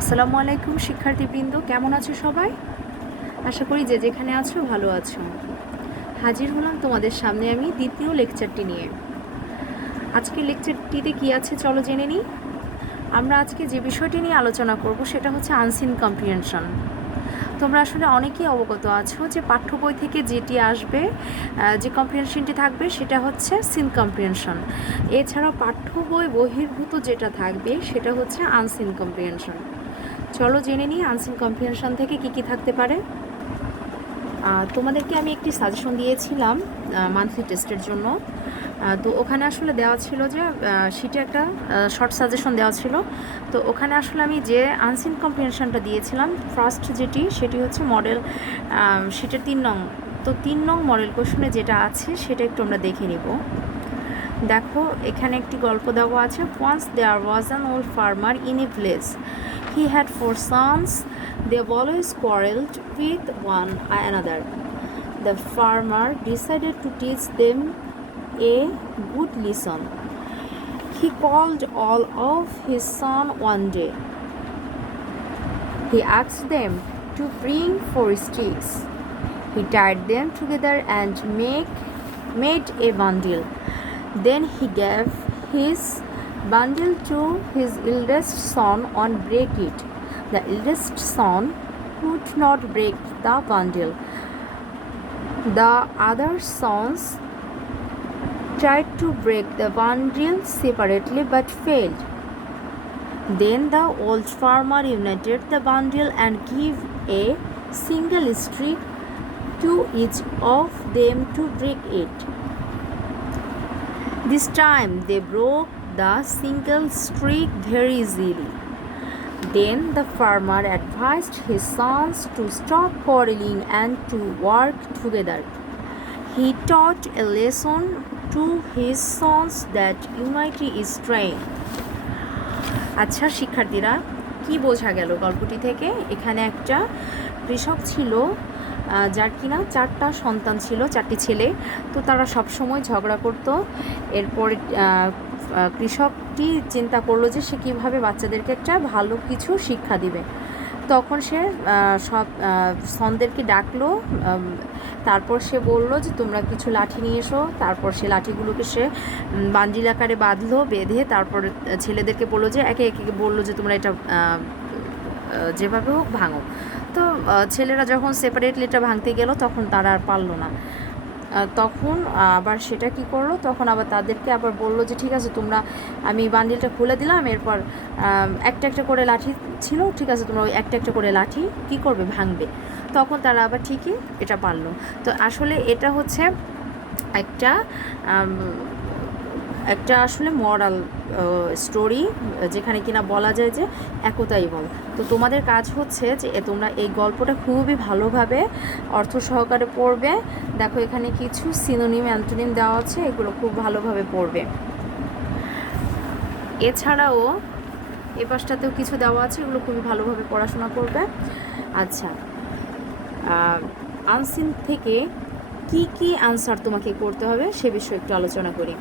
আসসালামু আলাইকুম শিক্ষার্থীবৃন্দ, কেমন আছো সবাই? আশা করি যে যেখানে আছো ভালো আছো। হাজির হলাম তোমাদের সামনে আমি দ্বিতীয় লেকচারটি নিয়ে। আজকের লেকচারটিতে কি আছে চলো জেনে নিই। আমরা আজকে যে বিষয়টি নিয়ে আলোচনা করব সেটা হচ্ছে আনসিন কম্প্রিহেনশন। তোমরা আসলে অনেকেই অবগত আছো যে পাঠ্য বই থেকে যেটি আসবে, যে কম্প্রিহেনশনটি থাকবে সেটা হচ্ছে সিন কম্প্রিহেনশন। এছাড়াও পাঠ্য বই বহির্ভূত যেটা থাকবে সেটা হচ্ছে আনসিন কম্প্রিহেনশন। চলো জেনে নিই আনসিন কম্প্রিহেনশন থেকে কি কি থাকতে পারে। তোমাদেরকে আমি একটি সাজেশন দিয়েছিলাম মান্থলি টেস্টের জন্য। তো ওখানে আসলে দেওয়া ছিল যে শিটে একটা শর্ট সাজেশন দেওয়া ছিল। তো ওখানে আসলে আমি যে আনসিন কম্প্রিহেনশনটা দিয়েছিলাম ফার্স্ট সেটি হচ্ছে মডেল শিটের 3 নং। তো 3 নং মডেল কোশ্চেনে যেটা আছে সেটা একটু আমরা দেখে নিব। দেখো এখানে একটি গল্প দেওয়া আছে। Once there was an old farmer in a village. He had 4 sons. They always quarreled with one another. The farmer decided to teach them a good lesson. He called all of his sons one day. He asked them to bring 4 sticks. He tied them together and made a bundle. Then he gave his bundle to his eldest son and break it. The eldest son could not break the bundle. The other sons tried to break the bundle separately but failed. Then the old farmer united the bundle and gave a single stick to each of them to break it. This time they broke the single stick very easily. Then the farmer advised his sons to stop quarreling and to work together. He taught a lesson to his sons that unity is strength. আচ্ছা শিক্ষার্থীরা, কি বোঝা গেল গল্পটি থেকে? এখানে একটা কৃষক ছিল যার কিনা 4টা সন্তান ছিল, 4টি ছেলে। তো তারা সব সময় ঝগড়া করতো। এরপর কৃষকটি চিন্তা করলো যে সে কীভাবে বাচ্চাদেরকে একটা ভালো কিছু শিক্ষা দিবে। তখন সে সব সন্দেরকে ডাকলো। তারপর সে বলল যে তোমরা কিছু লাঠি নিয়ে এসো। তারপর সে লাঠিগুলোকে সে বান্ডিল আকারে বাঁধলো, বেঁধে তারপর ছেলেদেরকে বললো যে একে একে বললো যে তোমরা এটা যেভাবে হোক ভাঙো। তো ছেলেরা যখন সেপারেটলি এটা ভাঙতে গেল তখন তারা আর পারলো না। তখন আবার সেটা কি করলো, তখন আবার তাদেরকে আবার বললো যে ঠিক আছে তোমরা, আমি বান্ডিলটা খুলে দিলাম, এরপর একটা একটা করে লাঠি ছিল, ঠিক আছে তোমরা ওই একটা একটা করে লাঠি কি করবে, ভাঙবে। তখন তারা আবার ঠিকই এটা পারলো। তো আসলে এটা হচ্ছে একটা একটা আসলে মরাল স্টোরি, যেখানে কিনা বলা যায় যে একতাই বল। তো তোমাদের কাজ হচ্ছে যে তোমরা এই গল্পটা খুবই ভালোভাবে অর্থ সহকারে পড়বে। দেখো এখানে কিছু সিনোনিম অ্যান্টোনিম দেওয়া আছে, এগুলো খুব ভালোভাবে পড়বে। এছাড়াও এ পাশটাতেও কিছু দেওয়া আছে, এগুলো খুবই ভালোভাবে পড়াশোনা করবে। আচ্ছা, আনসিন থেকে কি কি আনসার তোমাকে করতে হবে সে বিষয়ে একটু আলোচনা করি।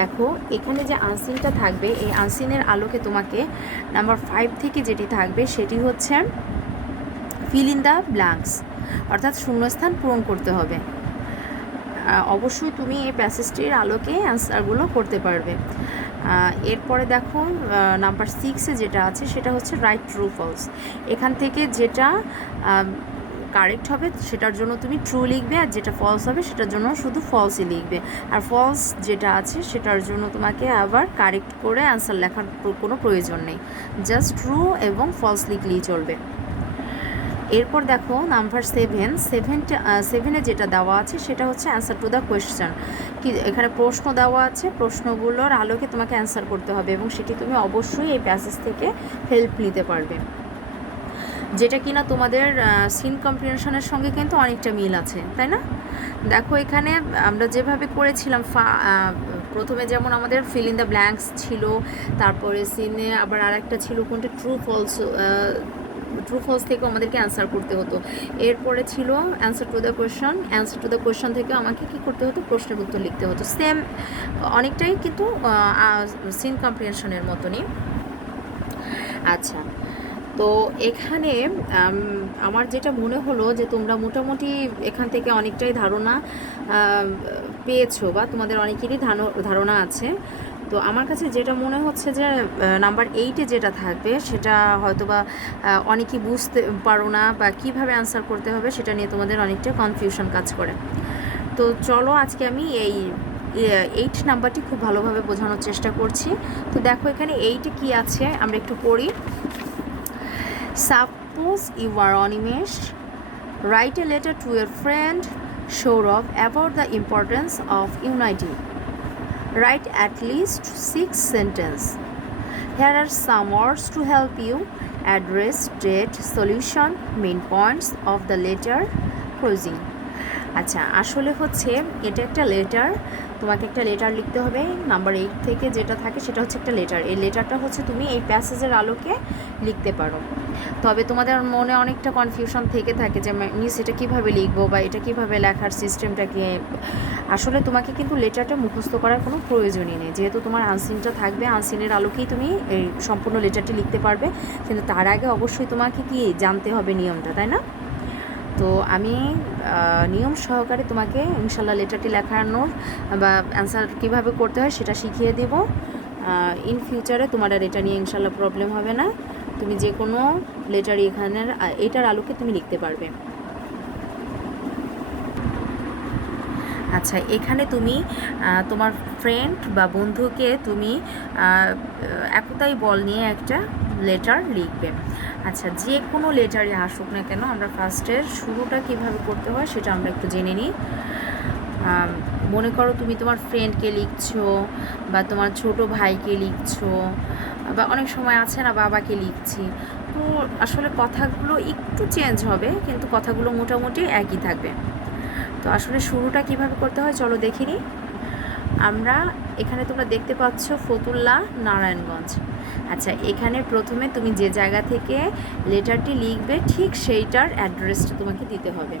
দেখো এখানে যে আনসিনটা থাকবে, এই আনসিনের আলোকে তোমাকে নাম্বার 5 থেকে যেটি থাকবে সেটি হচ্ছে ফিল ইন দ্য ব্ল্যাঙ্কস, অর্থাৎ শূন্যস্থান পূরণ করতে হবে। অবশ্যই তুমি এই প্যাসেজটির আলোকে অ্যান্সারগুলো করতে পারবে। এরপরে দেখো নাম্বার 6-এ যেটা আছে সেটা হচ্ছে রাইট ট্রু ফলস। এখান থেকে যেটা কারেক্ট হবে সেটার জন্য তুমি ট্রু লিখবে, আর যেটা ফলস হবে সেটার জন্য শুধু ফলসই লিখবে। আর ফলস যেটা আছে সেটার জন্য তোমাকে আবার কারেক্ট করে অ্যান্সার লেখার কোনো প্রয়োজন নেই, জাস্ট ট্রু এবং ফলস লিখলেই চলবে। এরপর দেখো নাম্বার 7-এ যেটা দেওয়া আছে সেটা হচ্ছে অ্যান্সার টু দ্য কোয়েশ্চেন। কি এখানে প্রশ্ন দেওয়া আছে, প্রশ্নগুলোর আলোকে তোমাকে অ্যান্সার করতে হবে এবং সেটি তুমি অবশ্যই এই প্যাসেজ থেকে হেল্প নিতে পারবে, যেটা কিনা তোমাদের সিন কম্প্রিহেনশনের সঙ্গে কিন্তু অনেকটা মিল আছে, তাই না? দেখো এখানে আমরা যেভাবে করেছিলাম, প্রথমে যেমন আমাদের ফিল ইন দ্য ব্ল্যাঙ্কস ছিল, তারপরে সিনে আবার আরেকটা ছিল কোনটা, ট্রু ফলস থেকেও আমাদেরকে অ্যান্সার করতে হতো। এরপরে ছিল অ্যান্সার টু দ্য কোয়েশ্চন থেকে আমাকে কী করতে হতো, প্রশ্নের উত্তর লিখতে হতো। সেম অনেকটাই কিন্তু সিন কম্প্রিহেনশনের মতনই। আচ্ছা, তো এখানে আমার যেটা মনে হলো যে তোমরা মোটামুটি এখান থেকে অনেকটাই ধারণা পেয়েছো, বা তোমাদের অনেকেরই ধারণা আছে। তো আমার কাছে যেটা মনে হচ্ছে যে নাম্বার 8-এ যেটা থাকবে সেটা হয়তো বা অনেকেই বুঝতে পারো না, বা কীভাবে অ্যান্সার করতে হবে সেটা নিয়ে তোমাদের অনেকটা কনফিউশন কাজ করে। তো চলো আজকে আমি এই 8 নাম্বারটি খুব ভালোভাবে বোঝানোর চেষ্টা করছি। তো দেখো এখানে 8-এ কী আছে আমরা একটু পড়ি। Suppose you are Animesh, write a letter to your friend Saurabh about the importance of unity. Write at least 6 sentences. Here are some words to help you: address, date, solution, main points of the letter, closing. আচ্ছা, আসলে হচ্ছে এটা একটা letter, তোমাকে একটা letter লিখতে হবে। Number 8 থেকে যেটা থাকে সেটা হচ্ছে একটা লেটার। এই লেটারটা হচ্ছে তুমি এই প্যাসেজের আলোকে লিখতে পারো। তবে তোমাদের মনে অনেকটা কনফিউশন থেকে থাকে যে মিস এটা কীভাবে লিখবো, বা এটা কীভাবে লেখার সিস্টেমটা কি। আসলে তোমাকে কিন্তু লেটারটা মুখস্থ করার কোনো প্রয়োজনই নেই, যেহেতু তোমার আনসিনটা থাকবে, আনসিনের আলোকেই তুমি এই সম্পূর্ণ লেটারটি লিখতে পারবে। কিন্তু তার আগে অবশ্যই তোমাকে কি জানতে হবে নিয়মটা, তাই না? তো আমি নিয়ম সহকারে তোমাকে ইনশাল্লাহ লেটারটি লেখানোর বা অ্যান্সার কীভাবে করতে হয় সেটা শিখিয়ে দেব। ইন ফিউচারে তোমার আর এটা নিয়ে ইনশাল্লাহ প্রবলেম হবে না। তুমি যে কোনো লেটারই এখানের এটার আলোকে তুমি লিখতে পারবে। আচ্ছা, এখানে তুমি তোমার ফ্রেন্ড বা বন্ধুকে তুমি একতাই বল নিয়ে একটা লেটার লিখবে। আচ্ছা, যে কোনো লেটারই আসুক না কেন, আমরা ফার্স্টের শুরুটা কীভাবে করতে হয় সেটা আমরা একটু জেনে নিই। মনে করো তুমি তোমার ফ্রেন্ডকে লিখছো, বা তোমার ছোট ভাইকে লিখছো, বা অনেক সময় আছে না বাবাকে লিখছি। তো আসলে কথাগুলো একটু চেঞ্জ হবে, কিন্তু কথাগুলো মোটামুটি একই থাকবে। তো আসলে শুরুটা কিভাবে করতে হয় চলো দেখে নিই। আমরা এখানে তোমরা দেখতে পাচ্ছ ফতুল্লা, নারায়ণগঞ্জ। আচ্ছা, এখানে প্রথমে তুমি যে জায়গা থেকে লেটারটি লিখবে ঠিক সেইটার অ্যাড্রেসটা তোমাকে দিতে হবে।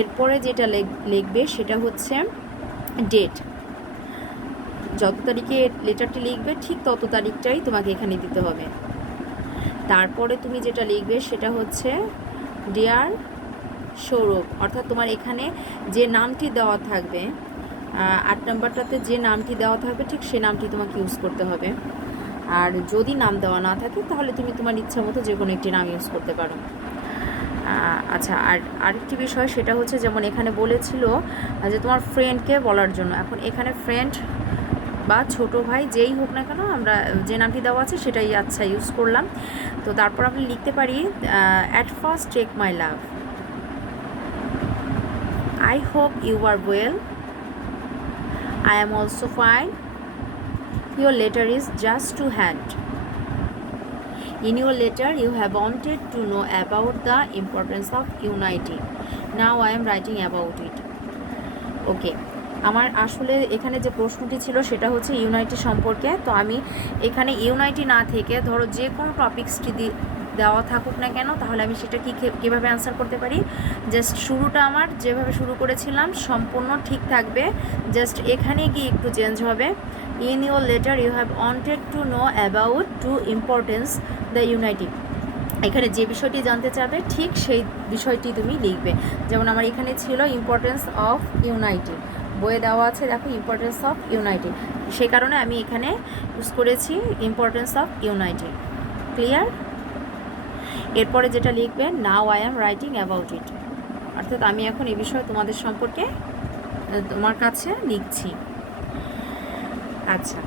এরপরে যেটা লিখবে সেটা হচ্ছে ডেট। যত তারিখে লেটারটি লিখবে ঠিক তত তারিখটাই তোমাকে এখানে দিতে হবে। তারপরে তুমি যেটা লিখবে সেটা হচ্ছে ডিয়ার সৌরভ, অর্থাৎ তোমার এখানে যে নামটি দেওয়া থাকবে 8 নাম্বারটাতে যে নামটি দেওয়া থাকবে ঠিক সে নামটি তোমাকে ইউজ করতে হবে। আর যদি নাম দেওয়া না থাকে তাহলে তুমি তোমার ইচ্ছা মতো যে কোনো একটি নাম ইউজ করতে পারো। আচ্ছা, আর আরেকটি বিষয় সেটা হচ্ছে যেমন এখানে বলেছিল যে তোমার ফ্রেন্ডকে বলার জন্য। এখন এখানে ফ্রেন্ড বা ছোট ভাই যেই হোক না কেন, আমরা যে নামটি দেওয়া আছে সেটাই আচ্ছা ইউজ করলাম। তো তারপর আমি লিখতে পারি at first take my love, I hope you are well. I am also fine. Your letter is just to hand. In your letter, you have wanted to know about the importance of unity. Now I am writing about it. Okay. আমার আসলে এখানে যে প্রশ্নটি ছিল সেটা হচ্ছে unity সম্পর্কে। তো আমি এখানে ইউনাইটি না থেকে ধরো যে কোনো টপিক্সটি দেওয়া থাকুক না কেন, তাহলে আমি সেটা কীভাবে অ্যান্সার করতে পারি। জাস্ট শুরুটা আমার যেভাবে শুরু করেছিলাম সম্পূর্ণ ঠিক থাকবে, জাস্ট এখানে গিয়ে একটু চেঞ্জ হবে। In your letter you have wanted to know about to importance the unity. এখানে যে বিষয়টি জানতে চাবে ঠিক সেই বিষয়টি তুমি লিখবে। যেমন আমার এখানে ছিল ইম্পর্টেন্স অফ ইউনাইটি, বইয়ে দেওয়া আছে দেখো ইম্পর্টেন্স অফ ইউনাইটি, সেই কারণে আমি এখানে ইউজ করেছি ইম্পর্টেন্স অফ ইউনাইটি। ক্লিয়ার? এরপরে যেটা লিখবে now I am writing about it, অর্থাৎ আমি এখন এই বিষয়ে তোমাদের সম্পর্কে তোমার কাছে লিখছি। আচ্ছা,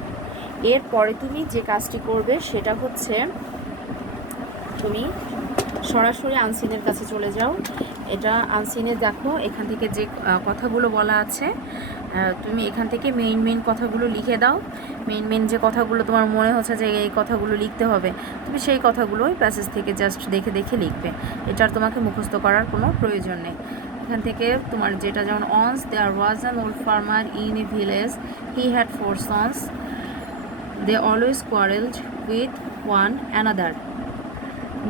এরপরে তুমি যে কাজটি করবে সেটা হচ্ছে তুমি সরাসরি আনসিনের কাছে চলে যাও। এটা আনসিনে দেখো এখান থেকে যে কথাগুলো বলা আছে তুমি এখান থেকে মেইন কথাগুলো লিখে দাও। মেইন যে কথাগুলো তোমার মনে হচ্ছে যে এই কথাগুলো লিখতে হবে, তুমি সেই কথাগুলোই প্যাসেজ থেকে জাস্ট দেখে লিখবে। এটার তোমাকে মুখস্থ করার কোনো প্রয়োজন নেই। এখান থেকে তোমার যেটা যেমন once there was an old farmer in a village, he had 4 sons, they always quarreled with one another.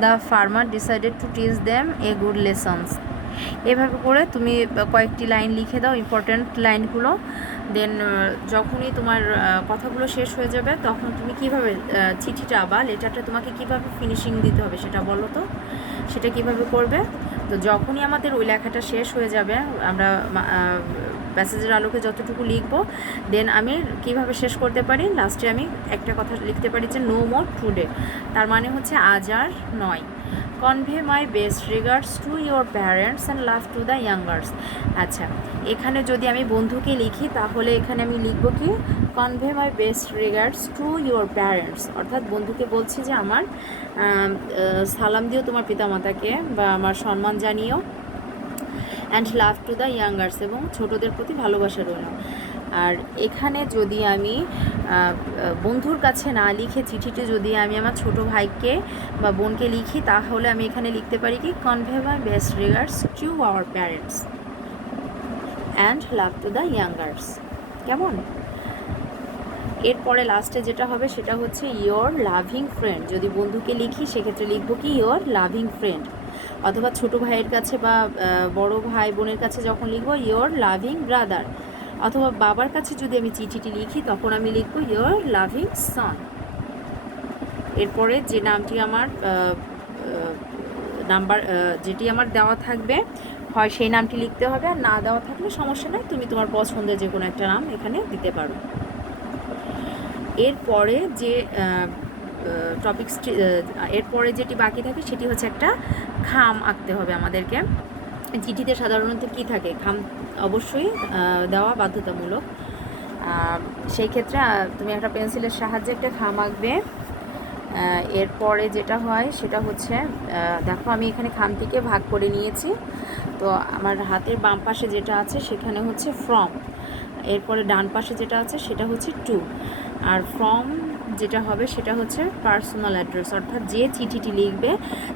The farmer decided to teach them a good lessons. এভাবে করে তুমি কয়েকটি লাইন লিখে দাও, ইম্পর্ট্যান্ট লাইনগুলো। দেন যখনই তোমার কথাগুলো শেষ হয়ে যাবে তখন তুমি কিভাবে চিঠিটা বা লেটারটা তোমাকে কিভাবে ফিনিশিং দিতে হবে সেটা বলো তো, সেটা কিভাবে করবে। তো যখনই আমাদের ওই লেখাটা শেষ হয়ে যাবে, আমরা প্যাসেজের আলোকে যতটুকু লিখবো, দেন আমি কিভাবে শেষ করতে পারি, লাস্টে আমি একটা কথা লিখতে পারি যে নো মোর টুডে, তার মানে হচ্ছে আজ আর নয়। Convey my best regards to your parents and love to the youngers. আচ্ছা, এখানে যদি আমি বন্ধুকে লিখি তাহলে এখানে আমি লিখবো কি, convey my best regards to your parents, অর্থাৎ বন্ধুকে বলছি যে আমার সালাম দিও তোমার পিতামাতাকে বা আমার সম্মান জানিও, and love to the youngers, এবং ছোটদের প্রতি ভালোবাসা রইল। আর এখানে যদি আমি বন্ধুর কাছে না লিখে চিঠিটি যদি আমি আমার ছোট ভাইকে বা বোনকে লিখি তাহলে আমি এখানে লিখতে পারি কি, convey my best regards to our parents and love to the youngers. কেমন? এরপরে লাস্টে যেটা হবে সেটা হচ্ছে ইয়োর লাভিং ফ্রেন্ড। যদি বন্ধুকে লিখি সেক্ষেত্রে লিখবো কি, ইয়োর লাভিং ফ্রেন্ড, অথবা ছোটো ভাইয়ের কাছে বা বড় ভাই বোনের কাছে যখন লিখবো ইয়োর লাভিং ব্রাদার, অথবা বাবার কাছে যদি আমি চিঠিটি লিখি তখন আমি লিখবো ইয়োর লাভিং সন। এরপরে যে নামটি আমার নাম্বার যেটি আমার দেওয়া থাকবে হয় সেই নামটি লিখতে হবে, আর না দেওয়া থাকলে সমস্যা নেই, তুমি তোমার পছন্দের যে কোনো একটা নাম এখানে দিতে পারো। এরপরে যে টপিক্সটি এরপরে যেটি বাকি থাকে সেটি হচ্ছে একটা খাম আঁকতে হবে আমাদেরকে। চিঠিতে সাধারণত কি থাকে, খাম অবশ্যই দেওয়া বাধ্যতামূলক। সেই ক্ষেত্রে তুমি একটা পেন্সিলের সাহায্যে একটা খাম আঁকবে। এরপরে যেটা হয় সেটা হচ্ছে, দেখো আমি এখানে খামটিকে ভাগ করে নিয়েছি। তো আমার হাতের বাম পাশে যেটা আছে সেখানে হচ্ছে ফ্রম, এরপরে ডান পাশে যেটা আছে সেটা হচ্ছে টু, আর ফ্রম যেটা হবে সেটা হচ্ছে পার্সোনাল অ্যাড্রেস, অর্থাৎ যে চিঠিটি লিখবে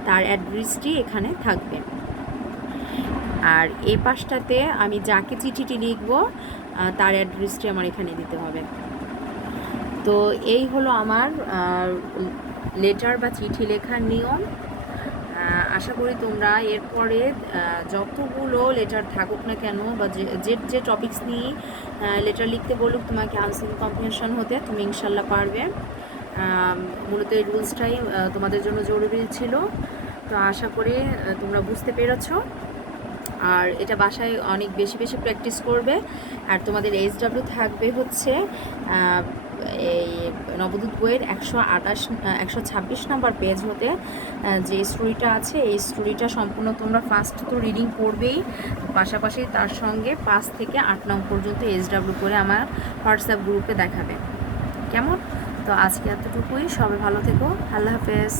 তার অ্যাড্রেসটি এখানে থাকবে। আর এই পাশটাতে আমি যাকে চিঠিটি লিখব তার অ্যাড্রেসটি আমার এখানে দিতে হবে। তো এই হলো আমার লেটার বা চিঠি লেখার নিয়ম। আশা করি তোমরা এরপরে যতগুলো লেটার থাকুক না কেন বা যে টপিকস নিয়ে লেটার লিখতে বলুক তোমাকে আনসার কম্প্রিহেনশন হতে, তুমি ইনশাল্লাহ পারবে। মূলত এই রুলসটাই তোমাদের জন্য জরুরি ছিল। তো আশা করি তোমরা বুঝতে পেরেছো। আর এটা বাসায় অনেক বেশি বেশি প্র্যাকটিস করবে। আর তোমাদের এইচডাব্লিউ থাকবে হচ্ছে এই নবদূত বইয়ের 126 নম্বর পেজ হতে যে স্টোরিটা আছে এই স্টোরিটা সম্পূর্ণ তোমরা ফার্স্ট তো রিডিং করবেই, পাশাপাশি তার সঙ্গে 5 থেকে 8 নং পর্যন্ত এইচডাব্লিউ করে আমার হোয়াটসঅ্যাপ গ্রুপে দেখাবে। কেমন? তো আজকে এতটুকুই, সবাই ভালো থেকো, আল্লাহ হাফেজ।